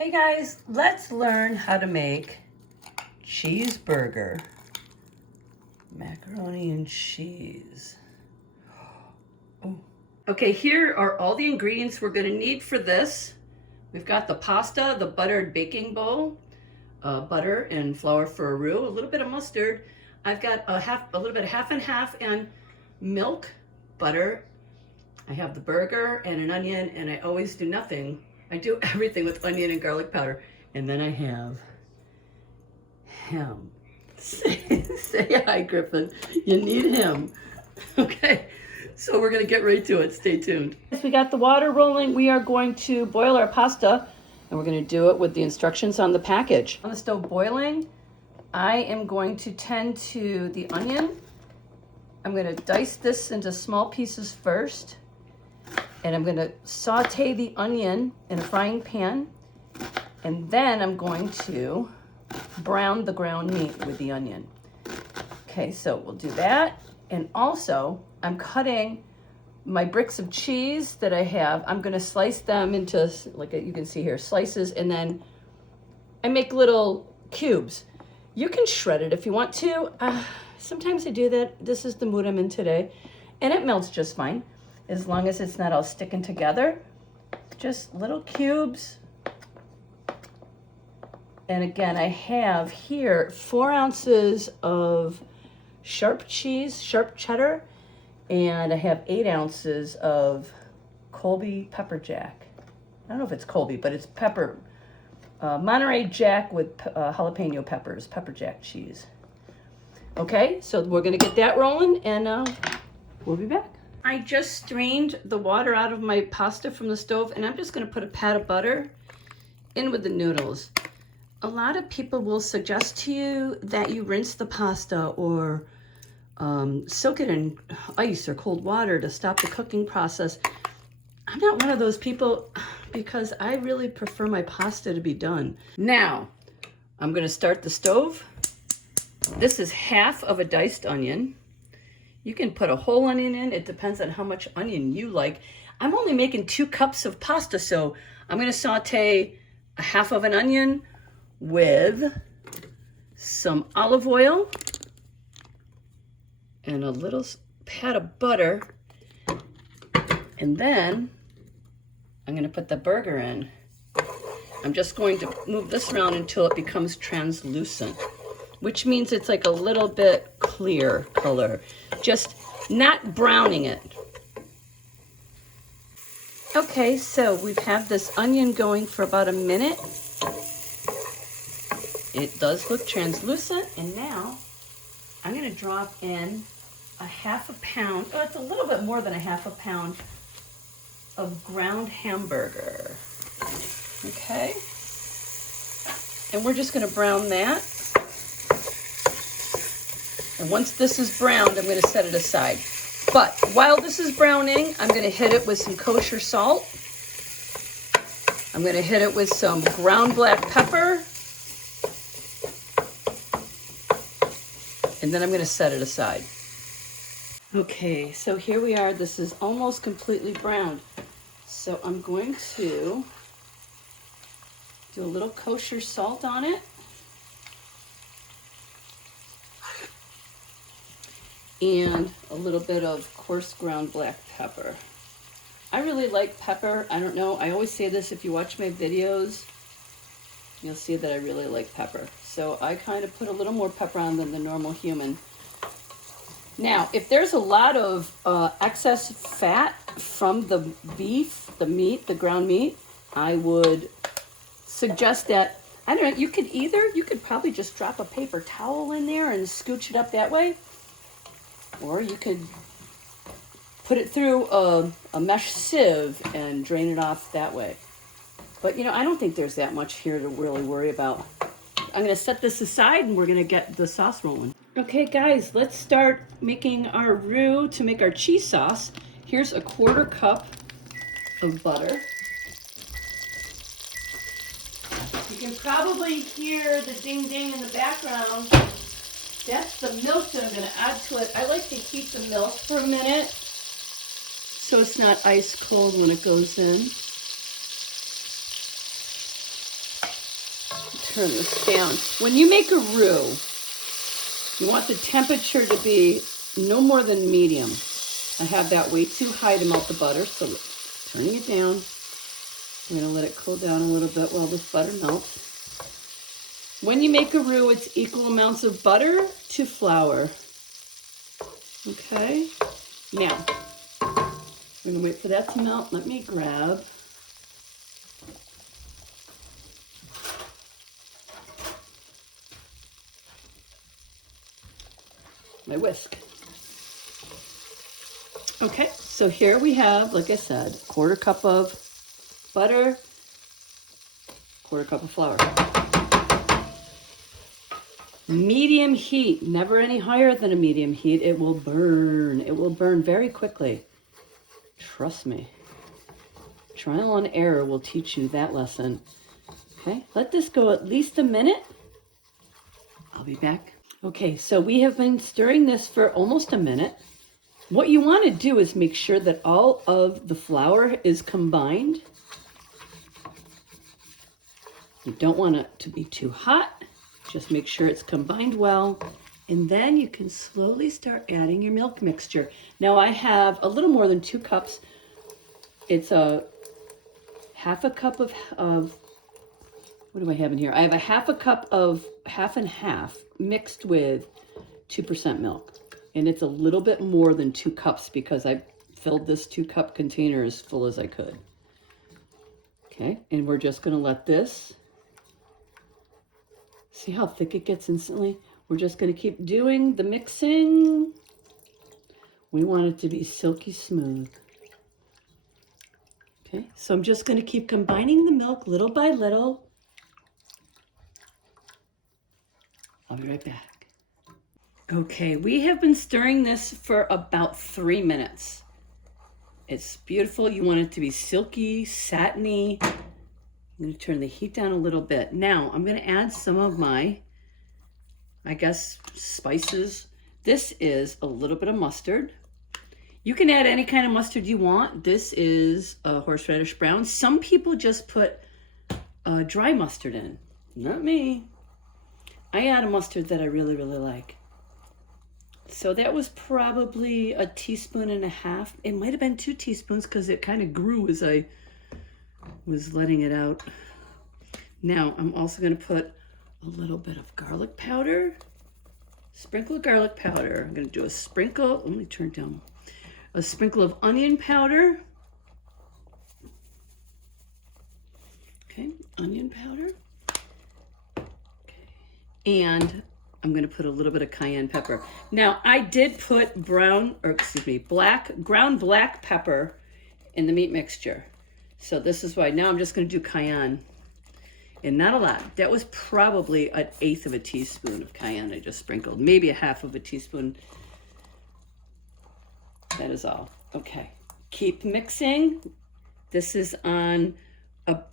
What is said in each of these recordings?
Hey guys, let's learn how to make cheeseburger. Macaroni and cheese. Oh. Okay, here are all the ingredients we're gonna need for this. We've got the pasta, the buttered baking bowl, butter and flour for a roux, a little bit of mustard. I've got a little bit of half and half, and milk, butter. I have the burger and an onion, and I always do nothing. I do everything with onion and garlic powder. And then I have ham. Say hi, Griffin. You need him. Okay, so we're gonna get right to it. Stay tuned. As we got the water rolling, we are going to boil our pasta, and we're gonna do it with the instructions on the package. On the stove boiling, I am going to tend to the onion. I'm gonna dice this into small pieces first. And I'm gonna saute the onion in a frying pan, and then I'm going to brown the ground meat with the onion. Okay, so we'll do that. And also, I'm cutting my bricks of cheese that I have. I'm gonna slice them into, like you can see here, slices, and then I make little cubes. You can shred it if you want to. Sometimes I do that. This is the mood I'm in today, and it melts just fine, as long as it's not all sticking together. Just little cubes. And again, I have here 4 ounces of sharp cheese, sharp cheddar, and I have 8 ounces of Colby pepper jack. I don't know if it's Colby, but it's pepper, Monterey Jack with jalapeno peppers, pepper jack cheese. Okay, so we're gonna get that rolling, and we'll be back. I just strained the water out of my pasta from the stove, and I'm just gonna put a pat of butter in with the noodles. A lot of people will suggest to you that you rinse the pasta or soak it in ice or cold water to stop the cooking process. I'm not one of those people because I really prefer my pasta to be done. Now, I'm gonna start the stove. This is half of a diced onion. You can put a whole onion in. It depends on how much onion you like. I'm only making 2 cups of pasta, so I'm gonna saute a half of an onion with some olive oil and a little pat of butter. And then I'm gonna put the burger in. I'm just going to move this around until it becomes translucent, which means it's like a little bit clear color, just not browning it. Okay, so we've had this onion going for about a minute. It does look translucent, and now I'm gonna drop in a half a pound, oh, it's a little bit more than a half a pound of ground hamburger. Okay, and we're just gonna brown that. And once this is browned, I'm gonna set it aside. But while this is browning, I'm gonna hit it with some kosher salt. I'm gonna hit it with some ground black pepper. And then I'm gonna set it aside. Okay, so here we are. This is almost completely browned. So I'm going to do a little kosher salt on it. And a little bit of coarse ground black pepper. I really like pepper. I don't know, I always say this, if you watch my videos, you'll see that I really like pepper. So I kind of put a little more pepper on than the normal human. Now, if there's a lot of excess fat from the beef, the meat, the ground meat, I would suggest that, I don't know, you could probably just drop a paper towel in there and scooch it up that way. Or you could put it through a mesh sieve and drain it off that way. But you know, I don't think there's that much here to really worry about. I'm gonna set this aside and we're gonna get the sauce rolling. Okay guys, let's start making our roux to make our cheese sauce. Here's a 1/4 cup of butter. You can probably hear the ding ding in the background. That's the milk that I'm going to add to it. I like to heat the milk for a minute so it's not ice cold when it goes in. turn this down. When you make a roux, you want the temperature to be no more than medium. I have that way too high to melt the butter, so turning it down. I'm going to let it cool down a little bit while this butter melts. When you make a roux, it's equal amounts of butter to flour. Okay? Now, I'm going to wait for that to melt. Let me grab my whisk. Okay, so here we have, like I said, 1/4 cup of butter, 1/4 cup of flour. Medium heat, never any higher than a medium heat. It will burn. It will burn very quickly. Trust me. Trial and error will teach you that lesson. Okay, let this go at least a minute. I'll be back. Okay, so we have been stirring this for almost a minute. What you want to do is make sure that all of the flour is combined. You don't want it to be too hot. Just make sure it's combined well. And then you can slowly start adding your milk mixture. Now I have a little more than 2 cups. It's a 1/2 cup of what do I have in here? I have a 1/2 cup of half and half mixed with 2% milk. And it's a little bit more than 2 cups because I filled this 2-cup container as full as I could. Okay, and we're just gonna let this, see how thick it gets instantly? We're just gonna keep doing the mixing. We want it to be silky smooth. Okay, so I'm just gonna keep combining the milk little by little. I'll be right back. Okay, we have been stirring this for about 3 minutes. It's beautiful. You want it to be silky, satiny. I'm going to turn the heat down a little bit. Now, I'm going to add some of my, I guess, spices. This is a little bit of mustard. You can add any kind of mustard you want. This is a horseradish brown. Some people just put dry mustard in. Not me. I add a mustard that I really, really like. So that was probably 1.5 teaspoons. It might have been 2 teaspoons because it kind of grew as I was letting it out. Now I'm also going to put a little bit of garlic powder. Sprinkle of garlic powder. I'm going to do a sprinkle. Let me turn it down. A sprinkle of onion powder. Okay, onion powder. Okay. And I'm going to put a little bit of cayenne pepper. Now, I did put ground black pepper in the meat mixture. So this is why now I'm just going to do cayenne. And not a lot. That was probably 1/8 teaspoon of cayenne I just sprinkled. Maybe 1/2 teaspoon. That is all. Okay. Keep mixing. This is on let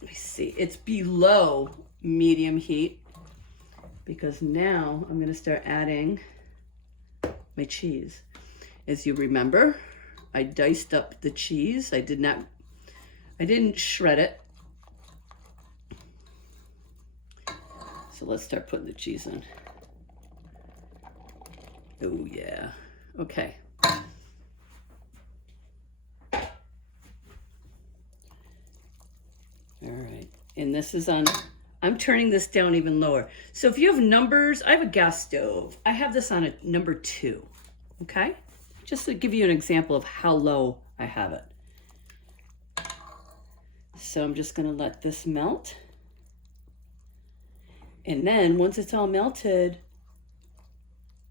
me see. It's below medium heat. Because now I'm going to start adding my cheese. As you remember, I diced up the cheese. I didn't shred it. So let's start putting the cheese in. Oh yeah. Okay. All right. And this is on, I'm turning this down even lower. So if you have numbers, I have a gas stove. I have this on a number 2, okay? Just to give you an example of how low I have it. So I'm just gonna let this melt. And then once it's all melted,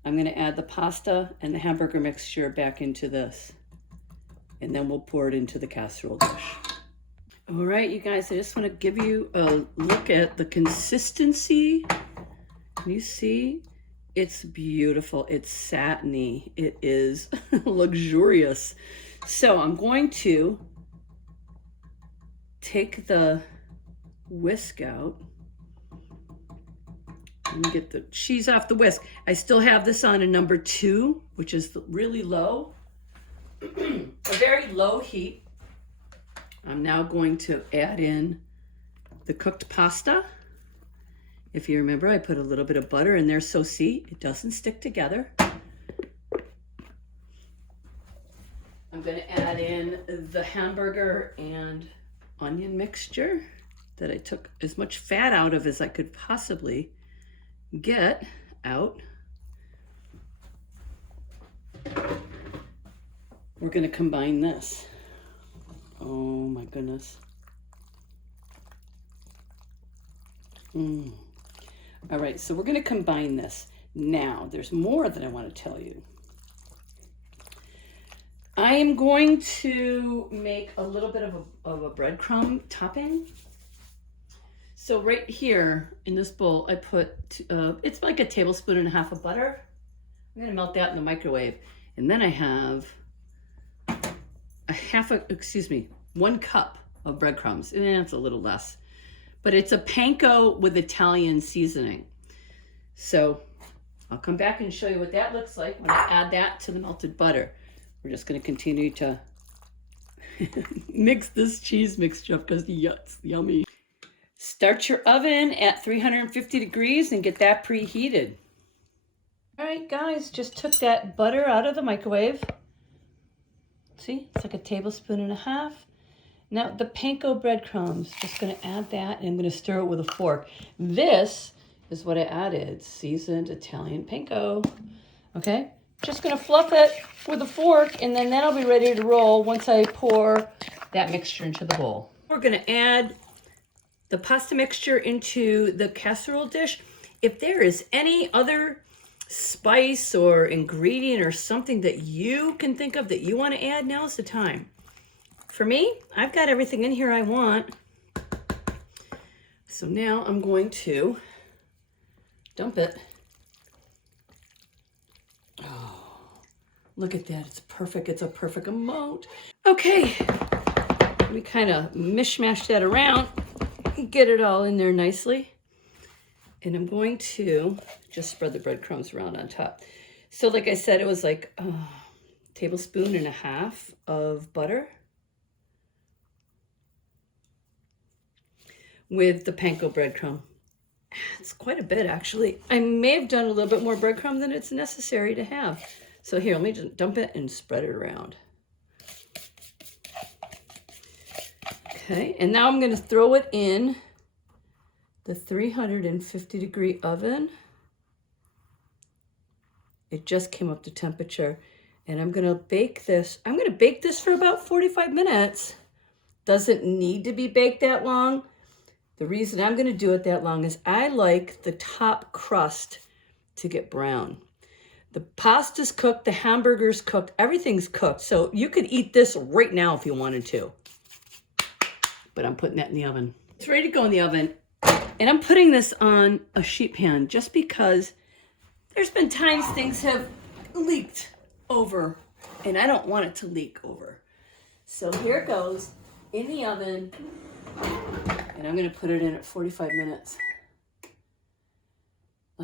I'm gonna add the pasta and the hamburger mixture back into this. And then we'll pour it into the casserole dish. All right, you guys, I just want to give you a look at the consistency. Can you see? It's beautiful. It's satiny. It is luxurious. So I'm going to take the whisk out. Let me get the cheese off the whisk. I still have this on a number 2, which is really low, a very low heat. I'm now going to add in the cooked pasta. If you remember, I put a little bit of butter in there, so see, it doesn't stick together. I'm going to add in the hamburger and onion mixture that I took as much fat out of as I could possibly get out. We're going to combine this. Oh my goodness. All right, so we're going to combine this. Now, there's more that I want to tell you. I am going to make a little bit of a breadcrumb topping. So right here in this bowl, I put, it's like a tablespoon and a half of butter. I'm going to melt that in the microwave. And then I have one cup of breadcrumbs. And it's a little less. But it's a panko with Italian seasoning. So I'll come back and show you what that looks like when I add that to the melted butter. We're just going to continue to mix this cheese mixture up because it's yummy. Start your oven at 350 degrees and get that preheated. All right, guys, just took that butter out of the microwave. See, it's like a tablespoon and a half. Now the panko breadcrumbs, just going to add that and I'm going to stir it with a fork. This is what I added, seasoned Italian panko. Okay, just going to fluff it with a fork and then that'll be ready to roll once I pour that mixture into the bowl. We're going to add the pasta mixture into the casserole dish. If there is any other spice or ingredient or something that you can think of that you want to add, now's the time. For me, I've got everything in here I want. So now I'm going to dump it. Oh, look at that, it's perfect. It's a perfect amount. Okay, we kind of mishmash that around, get it all in there nicely. And I'm going to just spread the breadcrumbs around on top. So like I said, it was like a tablespoon and a half of butter with the panko breadcrumb. It's quite a bit, actually. I may have done a little bit more breadcrumb than it's necessary to have. So here, let me just dump it and spread it around. Okay, and now I'm going to throw it in the 350 degree oven. It just came up to temperature. And I'm going to bake this. I'm going to bake this for about 45 minutes. Doesn't need to be baked that long. The reason I'm going to do it that long is I like the top crust to get brown. The pasta's cooked, the hamburger's cooked, everything's cooked. So you could eat this right now if you wanted to. But I'm putting that in the oven. It's ready to go in the oven. And I'm putting this on a sheet pan just because there's been times things have leaked over and I don't want it to leak over. So here it goes in the oven. And I'm going to put it in at 45 minutes.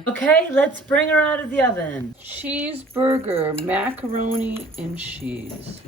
Okay, let's bring her out of the oven. Cheeseburger, macaroni and cheese.